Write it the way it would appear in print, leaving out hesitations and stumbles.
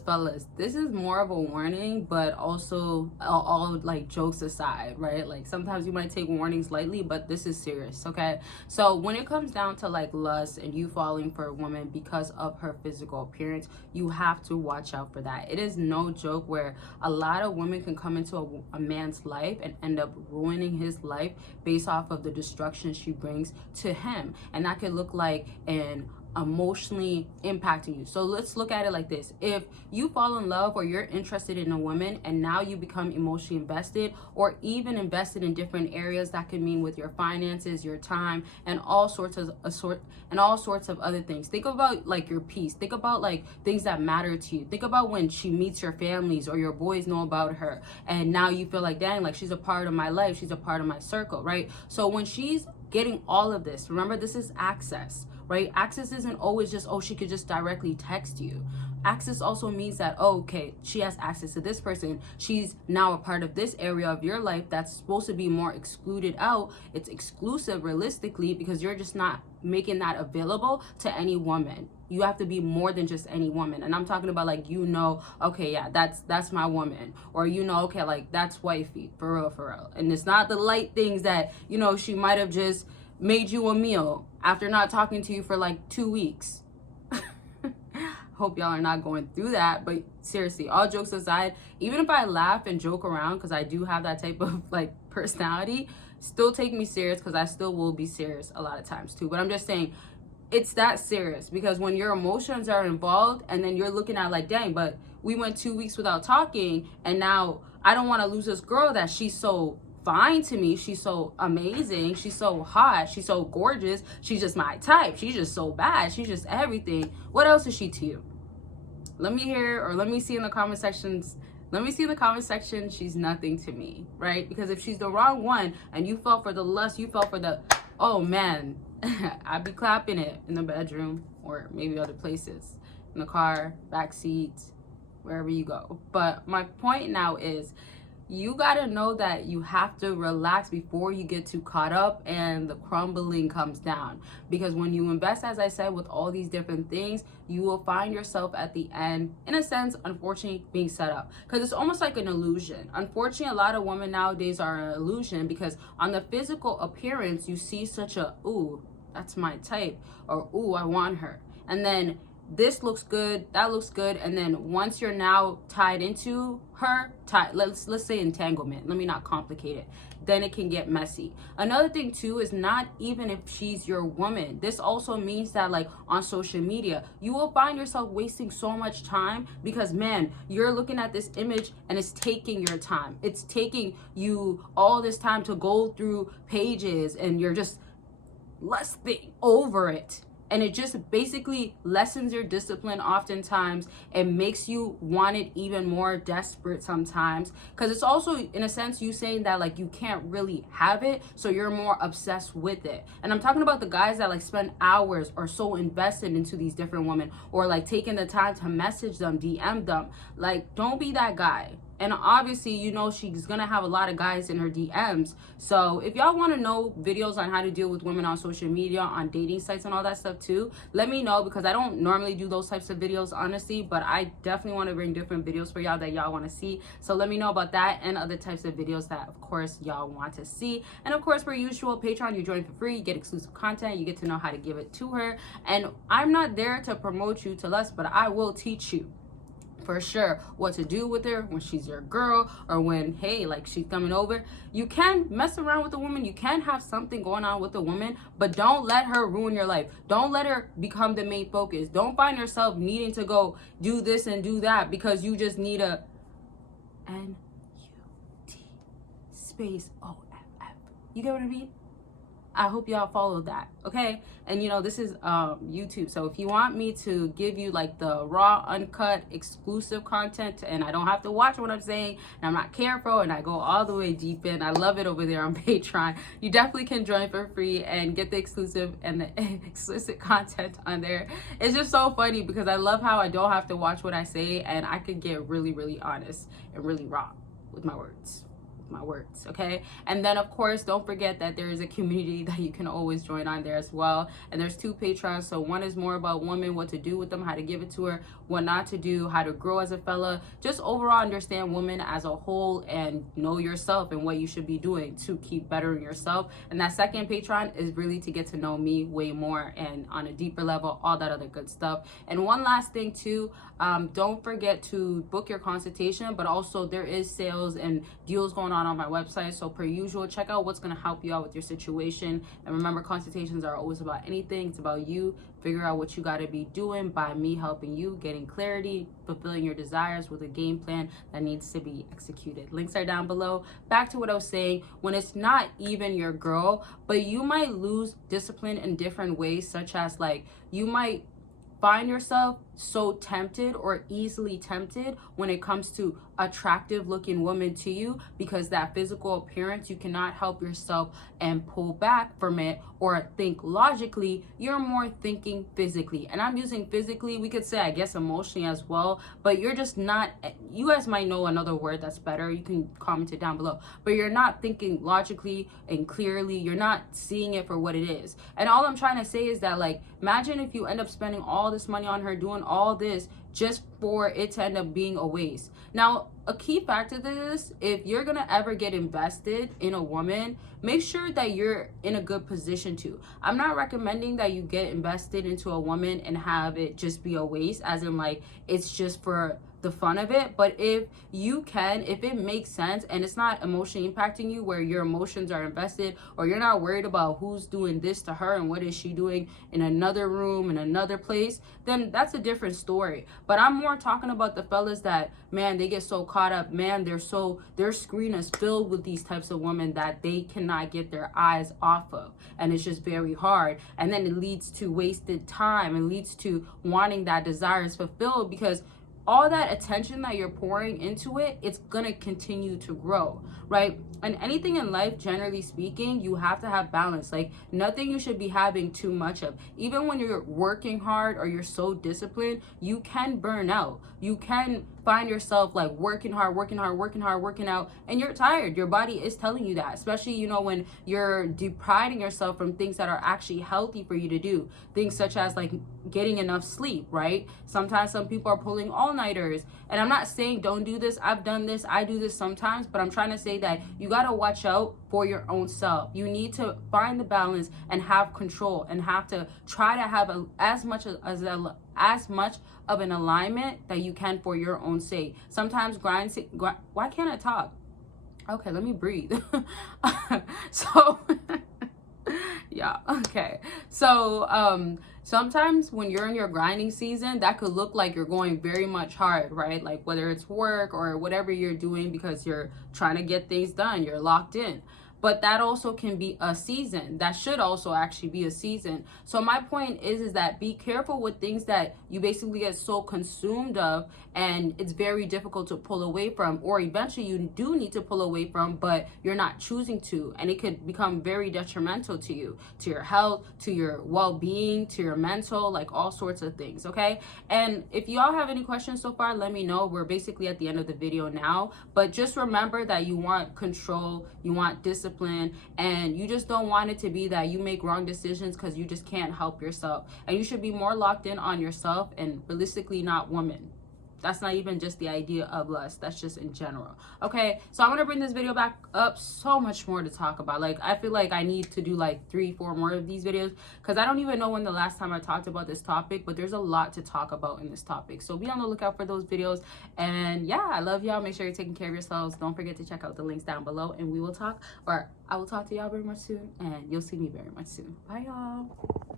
Fellas, this is more of a warning, but also all like jokes aside, right? Like sometimes you might take warnings lightly, but this is serious, okay? So when it comes down to like lust and you falling for a woman because of her physical appearance, you have to watch out for that. It is no joke where a lot of women can come into a man's life and end up ruining his life based off of the destruction she brings to him. And that could look like an emotionally impacting you. So let's look at it like this. If you fall in love or you're interested in a woman and now you become emotionally invested or even invested in different areas, that can mean with your finances, your time, and all sorts of other things. Think about like your peace. Think about like things that matter to you. Think about when she meets your families or your boys know about her and now you feel like, dang, like she's a part of my life, she's a part of my circle, right? So when she's getting all of this, remember, this is access, right? Access isn't always just, oh, she could just directly text you. Access also means that, oh, okay, she has access to this person. She's now a part of this area of your life that's supposed to be more excluded out. It's exclusive realistically because you're just not making that available to any woman. You have to be more than just any woman. And I'm talking about like, you know, okay, yeah, that's my woman. Or, you know, okay, like that's wifey, for real. And it's not the light things that, you know, she might have just made you a meal after not talking to you for like 2 weeks. Hope y'all are not going through that, but seriously, all jokes aside, even if I laugh and joke around because I do have that type of like personality, still take me serious because I still will be serious a lot of times too. But I'm just saying, it's that serious because when your emotions are involved and then you're looking at like, dang, but we went 2 weeks without talking and now I don't want to lose this girl that she's so fine to me, she's so amazing, she's so hot, she's so gorgeous, she's just my type, she's just so bad, she's just everything. What else is she to you? Let me hear, or let me see in the comment sections. Let me see in the comment section, she's nothing to me, right? Because if she's the wrong one and you fell for the lust, you fell for the, oh man, I'd be clapping it in the bedroom or maybe other places, in the car, back seat, wherever you go. But my point now is, you gotta know that you have to relax before you get too caught up and the crumbling comes down. Because when you invest, as I said, with all these different things, you will find yourself at the end, in a sense, unfortunately, being set up. Because it's almost like an illusion. Unfortunately, a lot of women nowadays are an illusion because on the physical appearance, you see such a, ooh, that's my type, or ooh, I want her. And then this looks good, that looks good, and then once you're now tied into her, let's say entanglement, let me not complicate it, then it can get messy. Another thing too is not even if she's your woman, this also means that like on social media, you will find yourself wasting so much time because man, you're looking at this image and it's taking your time. It's taking you all this time to go through pages and you're just lusting over it. And it just basically lessens your discipline oftentimes and makes you want it even more desperate sometimes. Because it's also, in a sense, you saying that like you can't really have it, so you're more obsessed with it. And I'm talking about the guys that like spend hours or so invested into these different women or like taking the time to message them, DM them. Like, don't be that guy. And obviously, you know, she's gonna have a lot of guys in her DMs. So if y'all wanna know videos on how to deal with women on social media, on dating sites and all that stuff too, let me know because I don't normally do those types of videos, honestly, but I definitely wanna bring different videos for y'all that y'all wanna see. So let me know about that and other types of videos that, of course, y'all want to see. And of course, per usual, Patreon, you join for free, you get exclusive content, you get to know how to give it to her. And I'm not there to promote you to lust, but I will teach you for sure what to do with her when she's your girl or when, hey, like she's coming over. You can mess around with a woman, you can have something going on with a woman, but don't let her ruin your life. Don't let her become the main focus. Don't find yourself needing to go do this and do that because you just need a NUT space OFF. You get what I mean? I hope y'all follow that, okay? And you know, this is YouTube, so if you want me to give you like the raw, uncut, exclusive content and I don't have to watch what I'm saying and I'm not careful and I go all the way deep in, I love it over there on Patreon, you definitely can join for free and get the exclusive and the explicit content on there. It's just so funny because I love how I don't have to watch what I say and I could get really, really honest and really raw with my words. my words, okay? And then of course, don't forget that there is a community that you can always join on there as well. And there's 2 Patrons. So one is more about women, what to do with them, how to give it to her, what not to do, how to grow as a fella, just overall understand women as a whole and know yourself and what you should be doing to keep bettering yourself. And that second Patreon is really to get to know me way more and on a deeper level, all that other good stuff. And one last thing too, don't forget to book your consultation, but also there is sales and deals going on my website. So per usual, check out what's going to help you out with your situation. And remember, consultations are always about anything. It's about you. Figure out what you got to be doing by me helping you, getting clarity, fulfilling your desires with a game plan that needs to be executed. Links are down below. Back to what I was saying, when it's not even your girl, but you might lose discipline in different ways, such as like you might find yourself so tempted or easily tempted when it comes to attractive looking women to you, because that physical appearance, you cannot help yourself and pull back from it or think logically. You're more thinking physically, and I'm using physically, we could say I guess emotionally as well, but you're just not, you guys might know another word that's better, you can comment it down below, but you're not thinking logically and clearly, you're not seeing it for what it is. And all I'm trying to say is that, like, imagine if you end up spending all this money on her, doing all this just for it to end up being a waste. Now, a key factor to this, if you're gonna ever get invested in a woman, make sure that you're in a good position to. I'm not recommending that you get invested into a woman and have it just be a waste, as in like it's just for the fun of it. But if you can, if it makes sense and it's not emotionally impacting you, where your emotions are invested, or you're not worried about who's doing this to her and what is she doing in another room, in another place, then that's a different story. But I'm more talking about the fellas that, man, they get so caught up, man, their screen is filled with these types of women that they cannot get their eyes off of, and it's just very hard. And then it leads to wasted time, and leads to wanting that desire is fulfilled, because all that attention that you're pouring into it, it's gonna continue to grow, right? And anything in life, generally speaking, you have to have balance. Like, nothing you should be having too much of. Even when you're working hard or you're so disciplined, you can burn out. You can find yourself like working hard, working out, and you're tired. Your body is telling you that, especially, you know, when you're depriving yourself from things that are actually healthy for you to do. Things such as like getting enough sleep, right? Sometimes some people are pulling all-nighters, and I'm not saying don't do this. I've done this, I do this sometimes, but I'm trying to say that you gotta watch out for your own self. You need to find the balance and have control, and have to try to have as much of an alignment that you can for your own sake. Sometimes why can't I talk? Okay, let me breathe. So yeah, okay. So sometimes when you're in your grinding season, that could look like you're going very much hard, right? Like whether it's work or whatever you're doing, because you're trying to get things done, you're locked in. But that also can be a season. That should also actually be a season. So my point is that be careful with things that you basically get so consumed of, and it's very difficult to pull away from, or eventually you do need to pull away from, but you're not choosing to. And it could become very detrimental to you, to your health, to your well-being, to your mental, like all sorts of things, okay? And if y'all have any questions so far, let me know. We're basically at the end of the video now. But just remember that you want control, you want discipline, and you just don't want it to be that you make wrong decisions because you just can't help yourself. And you should be more locked in on yourself, and realistically not women. That's not even just the idea of lust, that's just in general. Okay, so I'm gonna bring this video back up. So much more to talk about. Like, I feel like I need to do like 3-4 more of these videos, because I don't even know when the last time I talked about this topic, but there's a lot to talk about in this topic. So be on the lookout for those videos. And yeah, I love y'all. Make sure you're taking care of yourselves. Don't forget to check out the links down below, and we will talk, or I will talk to y'all very much soon, and you'll see me very much soon. Bye y'all.